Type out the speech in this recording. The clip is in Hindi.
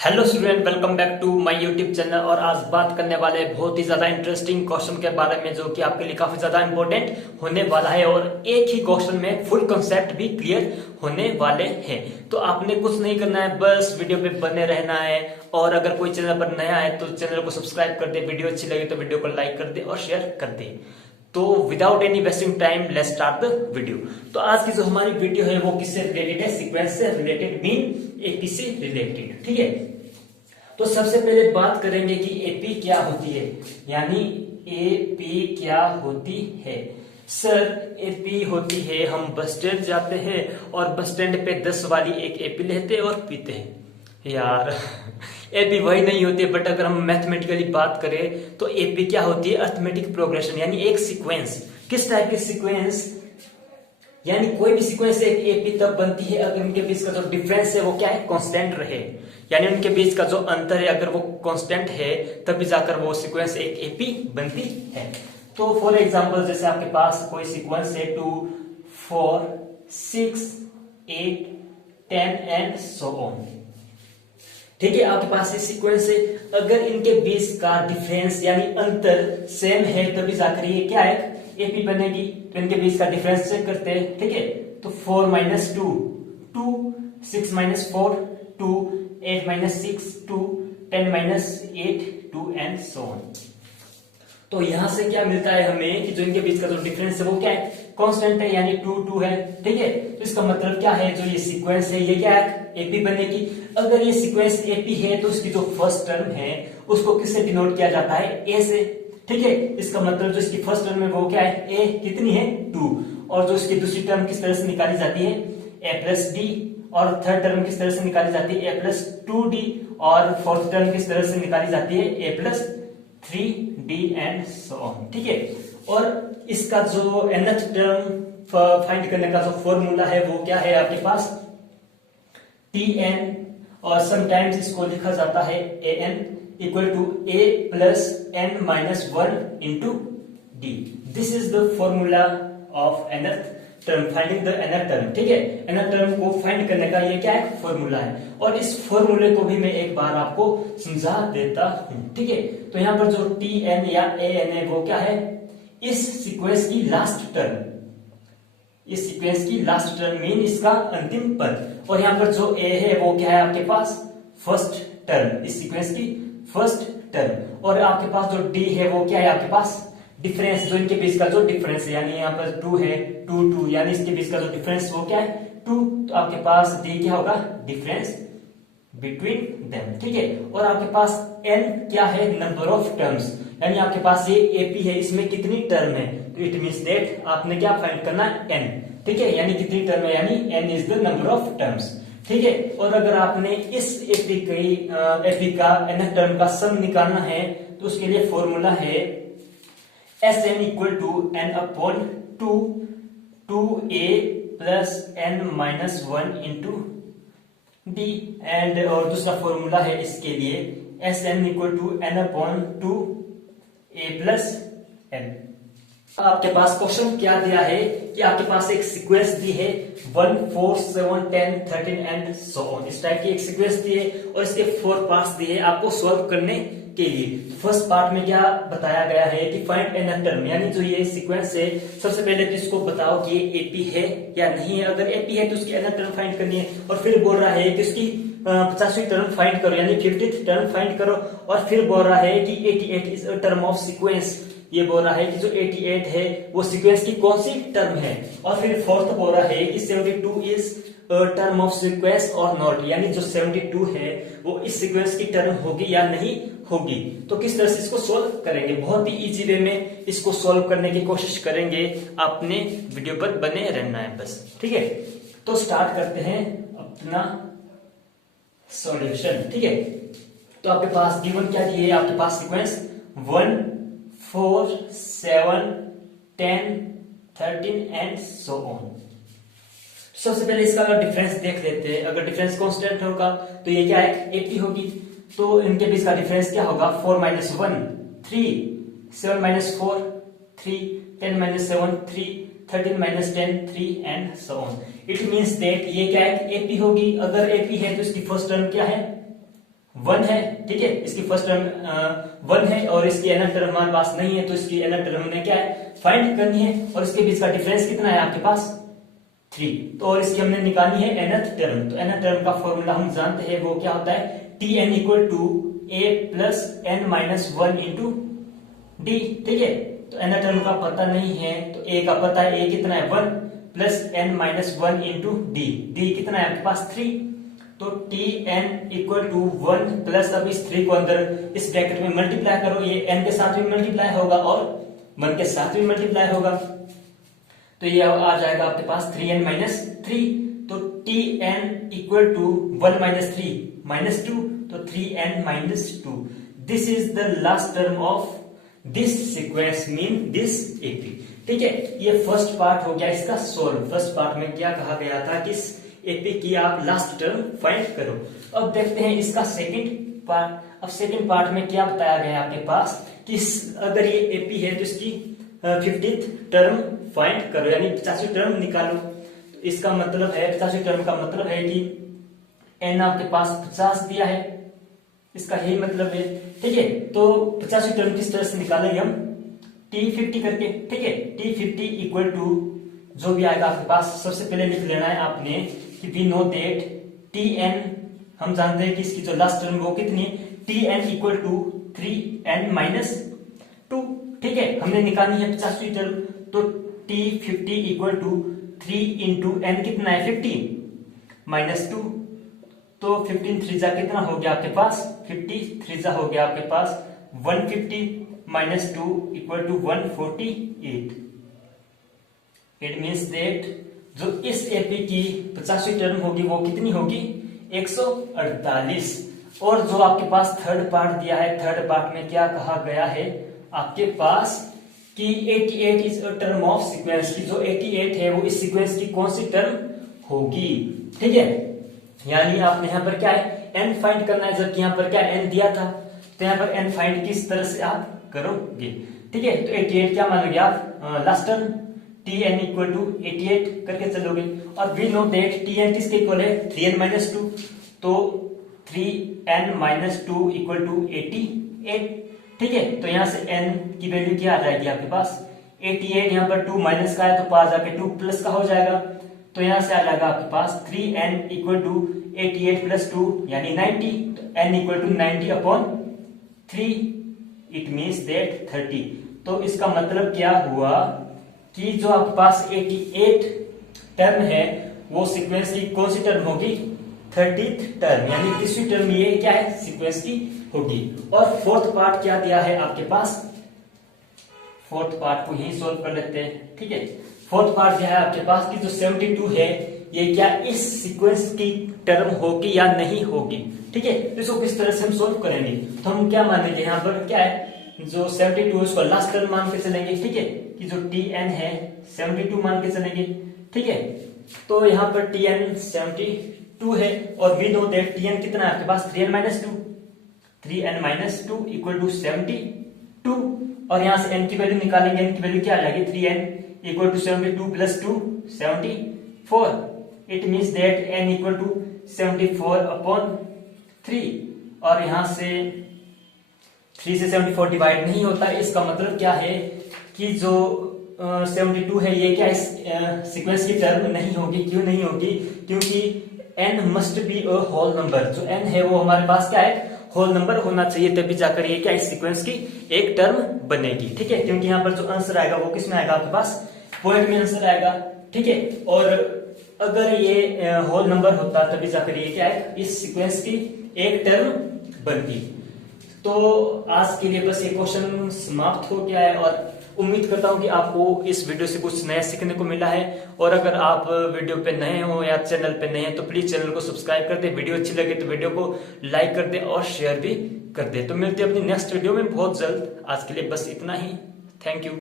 Hello student, welcome back to my YouTube channel. और आज बात करने वाले हैं बहुत ही ज्यादा इंटरेस्टिंग क्वेश्चन के बारे में, जो कि आपके लिए काफी ज्यादा इंपॉर्टेंट होने वाला है। और एक ही क्वेश्चन में फुल कॉन्सेप्ट भी क्लियर होने वाले हैं। तो आपने कुछ नहीं करना है, बस वीडियो पे बने रहना है। और अगर कोई चैनल पर नया है तो चैनल को सब्सक्राइब कर दे, वीडियो अच्छी लगी तो वीडियो को लाइक कर दे और शेयर कर दे। तो without any wasting time let's start the video. तो आज की जो हमारी वीडियो है वो किससे रिलेटेड है? सीक्वेंस से रिलेटेड, मीन एपी से रिलेटेड। ठीक है, तो सबसे पहले बात करेंगे कि एपी क्या होती है, यानी एपी क्या होती है। सर एपी होती है, हम बस स्टैंड जाते हैं और बस स्टैंड पे 10 वाली एक एपी लेते हैं और पीते हैं। यार एपी वही नहीं होती है, बट अगर हम मैथमेटिकली बात करें तो एपी क्या होती है? अरिथमेटिक प्रोग्रेशन, यानी एक सीक्वेंस। किस टाइप की सीक्वेंस? यानी कोई भी सीक्वेंस एक एपी तब बनती है अगर उनके बीच का जो डिफरेंस है वो क्या है? कांस्टेंट रहे। यानी उनके बीच का जो अंतर है अगर वो कांस्टेंट है तभी जाकर वो सीक्वेंस एक एपी बनती है। तो फॉर एग्जांपल जैसे आपके पास कोई सीक्वेंस है 2, 4, 6, 8, 10 एंड सो ऑन। ठीक है, आपके पास ये सीक्वेंस है। अगर इनके बीच का डिफरेंस यानी अंतर सेम है तभी जाकर ये क्या है? एपी बनेगी। तो इनके बीच का डिफरेंस चेक करते हैं। ठीक है, तो 4 minus 2 2, 6 minus 4 2, 8 minus 6 2, 10 minus 8 2 and so on. तो यहां से क्या मिलता है हमें कि जो इनके बीच का जो डिफरेंस है वो क्या है? कांस्टेंट है, यानी 2 2 है। ठीक है, तो इसका मतलब क्या है? जो ये सीक्वेंस है ये क्या है? एपी बनेगी। अगर ये सीक्वेंस एपी है तो इसकी जो फर्स्ट टर्म है उसको किससे डिनोट किया जाता है? ए से। ठीक है, इसका मतलब जो इसकी फर्स्ट टर्म है वो क्या है? ए कितनी है? 2। और जो इसकी दूसरी टर्म किस तरह से निकाली जाती है? A plus D. और थर्ड टर्म किस तरह से निकाली जाती है? A plus 2d। और फोर्थ टर्म किस तरह से निकाली जाती है? A plus 3d and so on. ठीक है, और इसका जो nth टर्म फाइंड करने का जो फॉर्मूला है वो क्या है आपके पास? Tn। और समटाइम्स इसको लिखा जाता है an equal to a plus n minus 1 into D. This is the formula of nth term, finding the nth term. ठीक है, nth टर्म को फाइंड करने का ये क्या है? फॉर्मूला है। और इस फॉर्मूले को भी मैं एक बार आपको समझा देता हूं। ठीक है, तो यहाँ पर जो Tn या an है वो क्या है? इस सीक्वेंस की लास्ट टर्म। इस सीक्वेंस की लास्ट टर्म मीन इसका अंतिम पद। और यहाँ पर जो a है वो क्या है आपके पास? फर्स्ट टर्म, इस सीक्वेंस की फर्स्ट टर्म। और आपके पास जो d है वो क्या है आपके पास? डिफरेंस, जो इनके बीच का जो डिफरेंस है, यानी यहाँ पर 2 है 2 2, यानी इसके बीच का जो डिफरेंस वो क्या है? 2। तो आपके पास d क्या होगा? Difference between them. ठीक है, और आपके पास n क्या है? नंबर ऑफ टर्म्स, यानी आपके पास ये एपी है, इसमें कितनी टर्म है? तो इट मींस दैट आपने क्या फाइंड करना? n। ठीक है, यानी कितनी टर्म है? यानी n is the number of terms. ठीक है, और अगर आपने इस एपी का nth टर्म का सम निकालना है तो उसके लिए फॉर्मूला है Sn equal to n upon 2a plus n minus 1 into d. And और दूसरा फॉर्मूला है इसके लिए Sn equal to n upon 2a plus n। आपके पास क्वेश्चन क्या दिया है कि आपके पास एक सीक्वेंस दी है 1 4 7 10 13 एंड सो ऑन। इस टाइप की एक सीक्वेंस दी है और इसके 4 पार्ट्स दिए हैं आपको सॉल्व करने के लिए। फर्स्ट पार्ट में क्या बताया गया है कि फाइंड nth टर्म, यानी जो ये सीक्वेंस है सबसे पहले तो इसको बताओ कि ये एपी है या नहीं है। अगर एपी है तो उसकी nth टर्म फाइंड करनी है। और फिर बोल रहा है कि उसकी 50वीं टर्म फाइंड करो, यानी 50th टर्म फाइंड करो। और फिर बोल रहा है कि 88 is a term of sequence. ये बोल रहा है कि जो 88 है वो सीक्वेंस की कौन सी टर्म है। और फिर फोर्थ बोल रहा है कि 72 इज टर्म ऑफ सीक्वेंस और नॉट, यानी जो 72 है वो इस सीक्वेंस की टर्म होगी या नहीं होगी। तो किस तरह से इसको सोल्व करेंगे? बहुत ही इजी वे में इसको सोल्व करने की कोशिश करेंगे। आपने वीडियो पर बने रहना है बस। ठीक है, तो स्टार्ट करते हैं अपना सॉल्यूशन। ठीक है, तो आपके पास गिवन क्या दिए? आपके पास सीक्वेंस 1 4 7 10 13 एंड सो ऑन। सबसे पहले इसका अगर डिफरेंस देख लेते हैं। अगर डिफरेंस कांस्टेंट होगा तो ये क्या है? एपी होगी। तो इनके बीच का डिफरेंस क्या होगा? 4 minus 1 3, 7 minus 4 3, 10 minus 7 3, 13 minus 10 3 and so on. It means that ये क्या है? एपी होगी। अगर एपी है तो इसकी फर्स्ट टर्म क्या है? 1 है, ठीक है, इसकी फर्स्ट टर्म 1 है और इसकी nth टर्म हमारे पास नहीं है, तो इसकी nth टर्म हमने क्या है फाइंड करनी है, और इसके बीच का डिफरेंस कितना है आपके पास 3, तो और इसकी हमने निकालनी है nth टर्म। तो nth टर्म का फॉर्मूला हम जानते हैं, वो क्या होता है Tn equal to a plus n minus 1 into d, ठीक है। तो nth टर्म का पता नहीं है, तो a का पता है, a कितना है 1 plus n minus 1 into D, D कितना है आपके पास 3, तो Tn इक्वल टू 1 प्लस, अब इस 3 को अंदर इस ब्रैकेट में मल्टीप्लाई करो, ये n के साथ भी मल्टीप्लाई होगा और 1 के साथ भी मल्टीप्लाई होगा, तो ये आ जाएगा आपके पास 3n माइनस 3, तो Tn equal to 1 minus 3 minus 2, तो 3n minus 2। This is the last term of this sequence mean this AP, ठीक है। ये फर्स्ट पार्ट हो गया इसका सोल्व। फर्स्ट पार्ट में क्या कहा गया था कि इस एपी की आप लास्ट टर्म फाइंड करो। अब देखते हैं इसका सेकंड पार्ट। अब सेकंड पार्ट में क्या बताया गया है आपके पास कि अगर ये एपी है तो इसकी 50th टर्म फाइंड करो, यानी 50वीं टर्म निकालो। तो इसका मतलब है 50वीं टर्म का मतलब है कि n आपके पास 50 दिया है, इसका यही मतलब है, ठीक है। तो 50वीं टर्म किस तरह से निकालेंगे हम T50 करके, ठीक है। T50 इक्वल टू जो भी आएगा आपके पास, सबसे पहले लिख लेना है आपने कि वी नो दैट Tn, हम जानते हैं कि इसकी जो लास्ट टर्म वो कितनी है, Tn equal to 3n minus 2, ठीक है। हमने निकालनी है 50वीं टर्म, तो T50 equal to 3 into n कितना है 15 माइनस 2, तो 15 थ्रीजा कितना हो गया आपके पास 50, थ्रीजा हो गया आपके पास 150 minus 2 equal to 148। It means that जो इस एपी की 50वीं टर्म होगी वो कितनी होगी 148। और जो आपके पास थर्ड पार्ट दिया है, थर्ड पार्ट में क्या कहा गया है आपके पास कि 88 is a term of sequence, की जो 88 है वो इस सीक्वेंस की कौन सी टर्म होगी, ठीक है। यानी आपने यहाँ पर क्या है n फाइंड करना है, जबकि यहाँ पर क्या n दिया था, तो यहाँ पर n फाइंड किस तरह से आप करोगे, ठीक है। तो 88 क्या मानोगे आप last term, Tn equal to 88 करके चलोगे, और वी नो दैट Tn किसके इक्वल है 3n माइनस 2, तो 3n माइनस 2 इक्वल टू 88, ठीक है। तो यहाँ से n की वैल्यू क्या आ जाएगी आपके पास 88, यहाँ पर 2 माइनस का है तो पास जाके 2 प्लस का हो जाएगा, तो यहां से आ जाएगा आपके पास 3n इक्वल टू 88 प्लस 2 यानी 90, तो n equal to 90 upon 3, it means that 30। तो इसका मतलब क्या हुआ कि जो आपके पास 88 टर्म है वो सीक्वेंस की कौन सी टर्म होगी 30th टर्म, यानी 30वीं टर्म ये क्या है सीक्वेंस की होगी। और फोर्थ पार्ट क्या दिया है आपके पास, फोर्थ पार्ट को ही सोल्व कर लेते हैं, ठीक है। फोर्थ पार्ट क्या है आपके पास कि जो 72 है ये क्या इस सीक्वेंस की टर्म होगी या नहीं होगी, ठीक है। तो इसको किस तरह से हम सोल्व करेंगे, तो हम क्या मानेंगे यहाँ पर क्या है जो 72 उसको लास्ट टर्म मान के चलेंगे, ठीक है, कि जो Tn है 72 मान के चलेंगे, ठीक है। तो यहाँ पर Tn 72 है और वी नो दैट Tn कितना है आपके पास 3n minus 2, 3n minus 2 equal to 72, और यहाँ से n की वैल्यू निकालेंगे, n की वैल्यू क्या आ जाएगी 3n equal to 72 plus 2 74, it means that n equal to 74 upon 3, और यहां से 3 से 74 डिवाइड नहीं होता, इसका मतलब क्या है कि जो 72 है ये क्या इस सीक्वेंस की टर्म नहीं होगी। क्यों नहीं होगी, क्योंकि n must be a whole number, जो n है वो हमारे पास क्या है होल नंबर होना चाहिए, तभी जाकर ये क्या इस सीक्वेंस की एक टर्म बनेगी, ठीक है। क्योंकि यहाँ पर जो आंसर आएगा वो किसमें आएगा आपके पास पॉइंट में आंसर आएगा, ठीक है। और अगर ये होल नंबर होता तभी जाकर ये क्या है इस सीक्वेंस की एक टर्म बनती। तो आज के लिए बस ये क्वेश्चन समाप्त हो गया है, और उम्मीद करता हूं कि आपको इस वीडियो से कुछ नया सीखने को मिला है। और अगर आप वीडियो पे नए हो या चैनल पे नए हैं तो प्लीज चैनल को सब्सक्राइब कर दे, वीडियो अच्छी लगे तो वीडियो को लाइक कर दे और शेयर भी कर दे। तो मिलते हैं अपनी नेक्स्ट वीडियो में बहुत जल्द। आज के लिए बस इतना ही, थैंक यू।